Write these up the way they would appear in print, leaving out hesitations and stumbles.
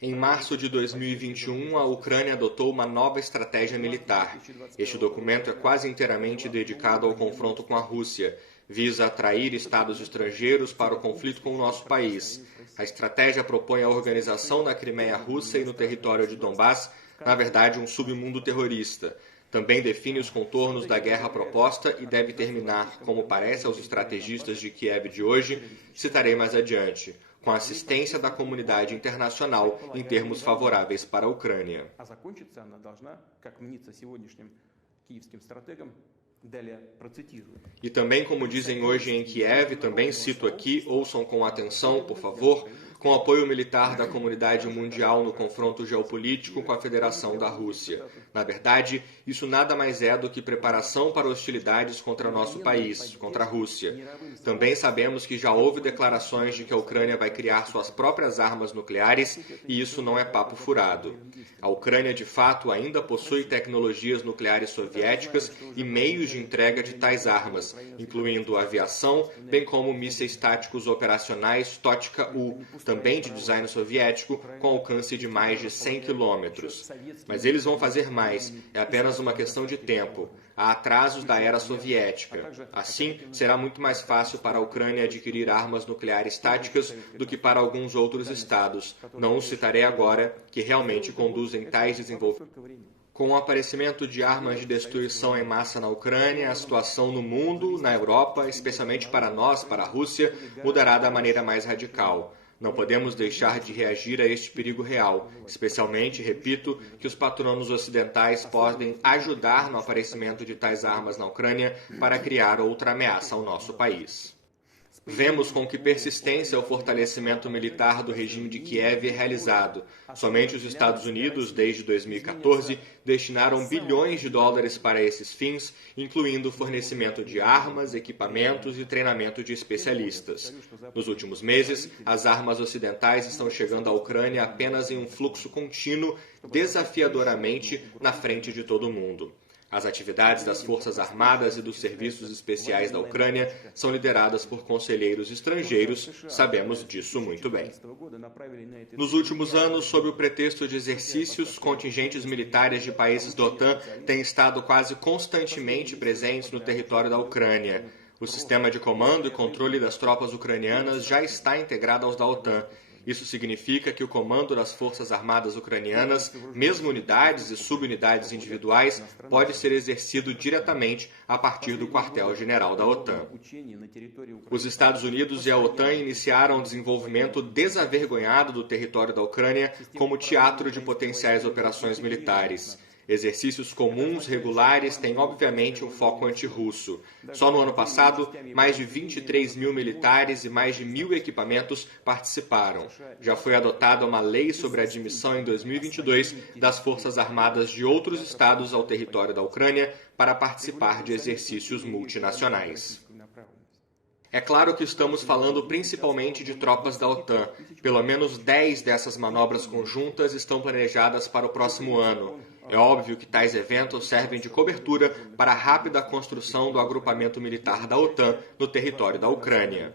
Em março de 2021, a Ucrânia adotou uma nova estratégia militar. Este documento é quase inteiramente dedicado ao confronto com a Rússia. Visa atrair estados estrangeiros para o conflito com o nosso país. A estratégia propõe a organização na Crimeia russa e no território de Donbass, na verdade, um submundo terrorista. Também define os contornos da guerra proposta e deve terminar, como parece aos estrategistas de Kiev de hoje, citarei mais adiante, com a assistência da comunidade internacional em termos favoráveis para a Ucrânia. E também, como dizem hoje em Kiev, também cito aqui, ouçam com atenção, por favor, com apoio militar da comunidade mundial no confronto geopolítico com a Federação da Rússia. Na verdade, isso nada mais é do que preparação para hostilidades contra nosso país, contra a Rússia. Também sabemos que já houve declarações de que a Ucrânia vai criar suas próprias armas nucleares e isso não é papo furado. A Ucrânia, de fato, ainda possui tecnologias nucleares soviéticas e meios de entrega de tais armas, incluindo aviação, bem como mísseis táticos operacionais Tochka-U, também de design soviético, com alcance de mais de 100 quilômetros. Mas eles vão fazer mais, é apenas uma questão de tempo. Há atrasos da era soviética. Assim, será muito mais fácil para a Ucrânia adquirir armas nucleares táticas do que para alguns outros estados. Não os citarei agora, que realmente conduzem tais desenvolvimentos. Com o aparecimento de armas de destruição em massa na Ucrânia, a situação no mundo, na Europa, especialmente para nós, para a Rússia, mudará da maneira mais radical. Não podemos deixar de reagir a este perigo real, especialmente, repito, que os patronos ocidentais podem ajudar no aparecimento de tais armas na Ucrânia para criar outra ameaça ao nosso país. Vemos com que persistência o fortalecimento militar do regime de Kiev é realizado. Somente os Estados Unidos, desde 2014, destinaram bilhões de dólares para esses fins, incluindo o fornecimento de armas, equipamentos e treinamento de especialistas. Nos últimos meses, as armas ocidentais estão chegando à Ucrânia apenas em um fluxo contínuo, desafiadoramente na frente de todo o mundo. As atividades das Forças Armadas e dos Serviços Especiais da Ucrânia são lideradas por conselheiros estrangeiros, sabemos disso muito bem. Nos últimos anos, sob o pretexto de exercícios, contingentes militares de países da OTAN têm estado quase constantemente presentes no território da Ucrânia. O sistema de comando e controle das tropas ucranianas já está integrado aos da OTAN. Isso significa que o comando das Forças Armadas ucranianas, mesmo unidades e subunidades individuais, pode ser exercido diretamente a partir do quartel-general da OTAN. Os Estados Unidos e a OTAN iniciaram o desenvolvimento desavergonhado do território da Ucrânia como teatro de potenciais operações militares. Exercícios comuns, regulares, têm obviamente um foco antirrusso. Só no ano passado, mais de 23 mil militares e mais de 1.000 equipamentos participaram. Já foi adotada uma lei sobre a admissão em 2022 das Forças Armadas de outros estados ao território da Ucrânia para participar de exercícios multinacionais. É claro que estamos falando principalmente de tropas da OTAN. Pelo menos 10 dessas manobras conjuntas estão planejadas para o próximo ano. É óbvio que tais eventos servem de cobertura para a rápida construção do agrupamento militar da OTAN no território da Ucrânia.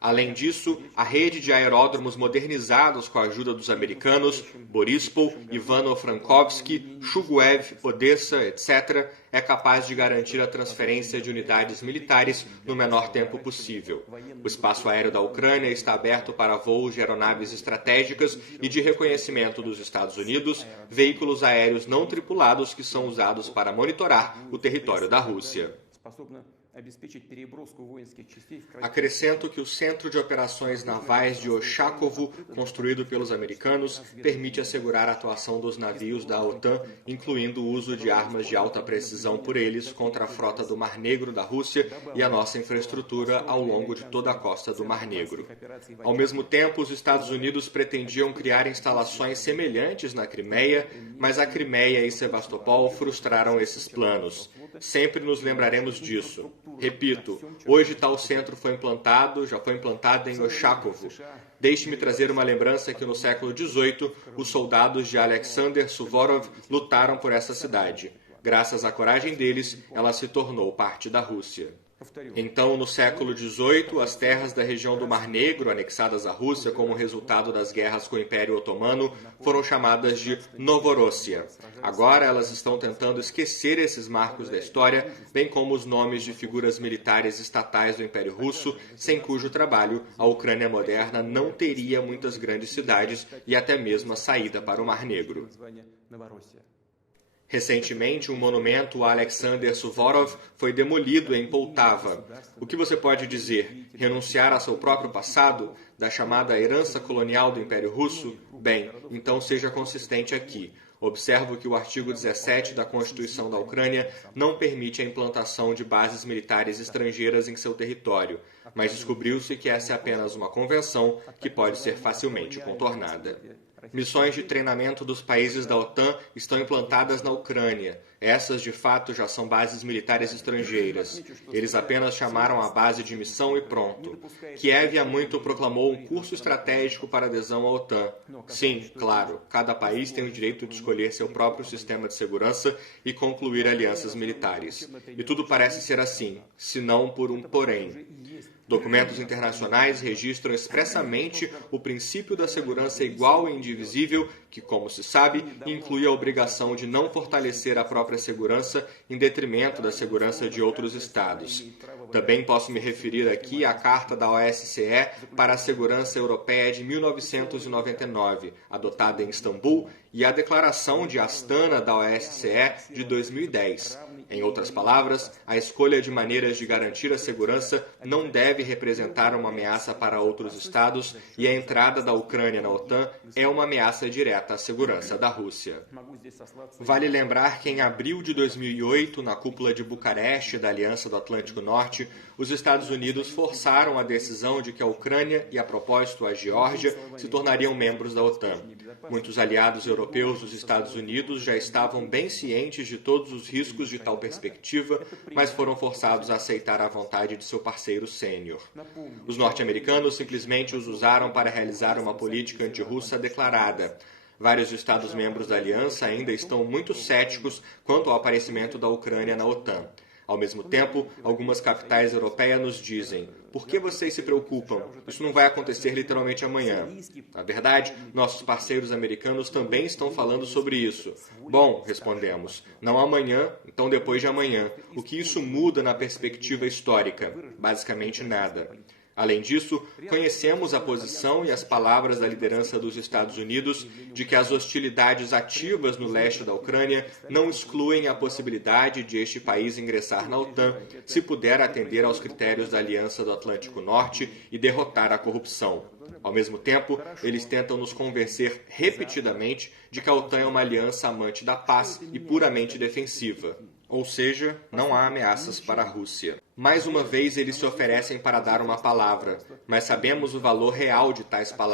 Além disso, a rede de aeródromos modernizados com a ajuda dos americanos, Borispol, Ivano-Frankovsky, Chuguev, Odessa, etc., é capaz de garantir a transferência de unidades militares no menor tempo possível. O espaço aéreo da Ucrânia está aberto para voos de aeronaves estratégicas e de reconhecimento dos Estados Unidos, veículos aéreos não tripulados que são usados para monitorar o território da Rússia. Acrescento que o Centro de Operações Navais de Oshakovo, construído pelos americanos, permite assegurar a atuação dos navios da OTAN, incluindo o uso de armas de alta precisão por eles contra a frota do Mar Negro da Rússia e a nossa infraestrutura ao longo de toda a costa do Mar Negro. Ao mesmo tempo, os Estados Unidos pretendiam criar instalações semelhantes na Crimeia, mas a Crimeia e Sebastopol frustraram esses planos. Sempre nos lembraremos disso. Repito, hoje tal centro já foi implantado em Oshakovo. Deixe-me trazer uma lembrança que no século XVIII, os soldados de Alexander Suvorov lutaram por essa cidade. Graças à coragem deles, ela se tornou parte da Rússia. Então, no século XVIII, as terras da região do Mar Negro, anexadas à Rússia como resultado das guerras com o Império Otomano, foram chamadas de Novorossia. Agora, elas estão tentando esquecer esses marcos da história, bem como os nomes de figuras militares estatais do Império Russo, sem cujo trabalho a Ucrânia moderna não teria muitas grandes cidades e até mesmo a saída para o Mar Negro. Recentemente, um monumento a Alexander Suvorov foi demolido em Poltava. O que você pode dizer? Renunciar a seu próprio passado? Da chamada herança colonial do Império Russo? Bem, então seja consistente aqui. Observo que o artigo 17 da Constituição da Ucrânia não permite a implantação de bases militares estrangeiras em seu território, mas descobriu-se que essa é apenas uma convenção que pode ser facilmente contornada. Missões de treinamento dos países da OTAN estão implantadas na Ucrânia. Essas, de fato, já são bases militares estrangeiras. Eles apenas chamaram a base de missão e pronto. Kiev há muito proclamou um curso estratégico para adesão à OTAN. Sim, claro, cada país tem o direito de escolher seu próprio sistema de segurança e concluir alianças militares. E tudo parece ser assim, se não por um porém. Documentos internacionais registram expressamente o princípio da segurança igual e indivisível, que, como se sabe, inclui a obrigação de não fortalecer a própria segurança em detrimento da segurança de outros Estados. Também posso me referir aqui à Carta da OSCE para a Segurança Europeia de 1999, adotada em Istambul, e à Declaração de Astana da OSCE de 2010. Em outras palavras, a escolha de maneiras de garantir a segurança não deve representar uma ameaça para outros estados e a entrada da Ucrânia na OTAN é uma ameaça direta à segurança da Rússia. Vale lembrar que em abril de 2008, na cúpula de Bucareste da Aliança do Atlântico Norte, os Estados Unidos forçaram a decisão de que a Ucrânia e, a propósito, a Geórgia se tornariam membros da OTAN. Muitos aliados europeus dos Estados Unidos já estavam bem cientes de todos os riscos de tal perspectiva, mas foram forçados a aceitar a vontade de seu parceiro sênior. Os norte-americanos simplesmente os usaram para realizar uma política antirrussa declarada. Vários Estados-membros da aliança ainda estão muito céticos quanto ao aparecimento da Ucrânia na OTAN. Ao mesmo tempo, algumas capitais europeias nos dizem: por que vocês se preocupam? Isso não vai acontecer literalmente amanhã. Na verdade, nossos parceiros americanos também estão falando sobre isso. Bom, respondemos, não amanhã, então depois de amanhã. O que isso muda na perspectiva histórica? Basicamente nada. Além disso, conhecemos a posição e as palavras da liderança dos Estados Unidos de que as hostilidades ativas no leste da Ucrânia não excluem a possibilidade de este país ingressar na OTAN se puder atender aos critérios da Aliança do Atlântico Norte e derrotar a corrupção. Ao mesmo tempo, eles tentam nos convencer repetidamente de que a OTAN é uma aliança amante da paz e puramente defensiva. Ou seja, não há ameaças para a Rússia. Mais uma vez, eles se oferecem para dar uma palavra, mas sabemos o valor real de tais palavras.